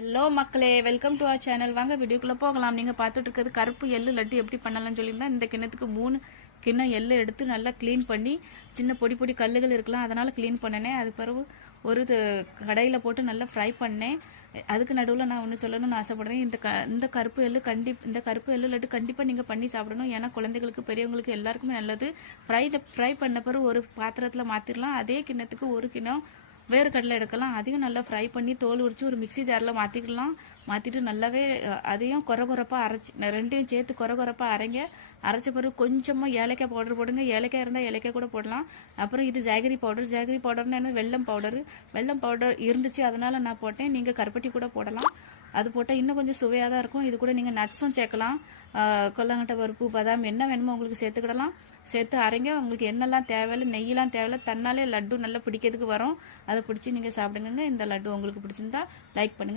Hello மக்களே, welcome to our channel. வாங்க வீடியோக்குள்ளே போகலாம். நீங்கள் பார்த்துட்டு இருக்கிறது கருப்பு எள்ளு லட்டு எப்படி பண்ணலாம்னு சொல்லியிருந்தா, இந்த கிண்ணத்துக்கு 3 கிண்ணம் எள்ளு எடுத்து நல்லா க்ளீன் பண்ணி, சின்ன பொடி பொடி கல்லுகள் இருக்கலாம், அதனால் க்ளீன் பண்ணினேன். அது பிறகு ஒரு கடையில் போட்டு நல்லா ஃப்ரை பண்ணேன். அதுக்கு நடுவில் நான் ஒன்று சொல்லணும்னு ஆசைப்படுறேன். இந்த கருப்பு எள்ளு இந்த கருப்பு எள்ளு லட்டு கண்டிப்பாக நீங்கள் பண்ணி சாப்பிடணும். ஏன்னா குழந்தைகளுக்கு பெரியவங்களுக்கு எல்லாருக்குமே நல்லது. ஃப்ரை பண்ண பிறகு ஒரு பாத்திரத்தில் மாற்றிடலாம். அதே கிண்ணத்துக்கு ஒரு கிண்ணம் வேறு கடலை எடுக்கலாம். அதையும் நல்லா ஃப்ரை பண்ணி தோல் உரித்து ஒரு மிக்சி ஜாரில் மாற்றிக்கலாம். மாற்றிட்டு நல்லாவே அதையும் குறப்பாக அரைச்சி, ரெண்டையும் சேர்த்து குறப்பாக அரைங்க. அரைச்ச பிறகு கொஞ்சமாக ஏலக்காய் பவுடர் போடுங்க. ஏலக்காய் இருந்தால் ஏலக்காய் கூட போடலாம். அப்புறம் இது ஜாகரி பவுடர்னா என்ன, வெல்லம் பவுடர் இருந்துச்சு, அதனால் நான் போட்டேன். நீங்கள் கருப்பட்டி கூட போடலாம். அது போட்டால் இன்னும் கொஞ்சம் சுவையாக தான் இருக்கும். இது கூட நீங்கள் நட்ஸும் சேர்க்கலாம். கொல்லங்கட்டை பருப்பு, பாதாம், என்ன வேணுமோ உங்களுக்கு சேர்த்துக்கிடலாம். சேர்த்து அரைங்க. உங்களுக்கு என்னெல்லாம் தேவையில்லை, நெய்யெல்லாம் தேவையில்லை, தன்னாலே லட்டு நல்லா பிடிக்கிறதுக்கு வரும். அதை பிடிச்சி நீங்கள் சாப்பிடுங்க. இந்த லட்டு உங்களுக்கு பிடிச்சிருந்தா லைக் பண்ணுங்கள்.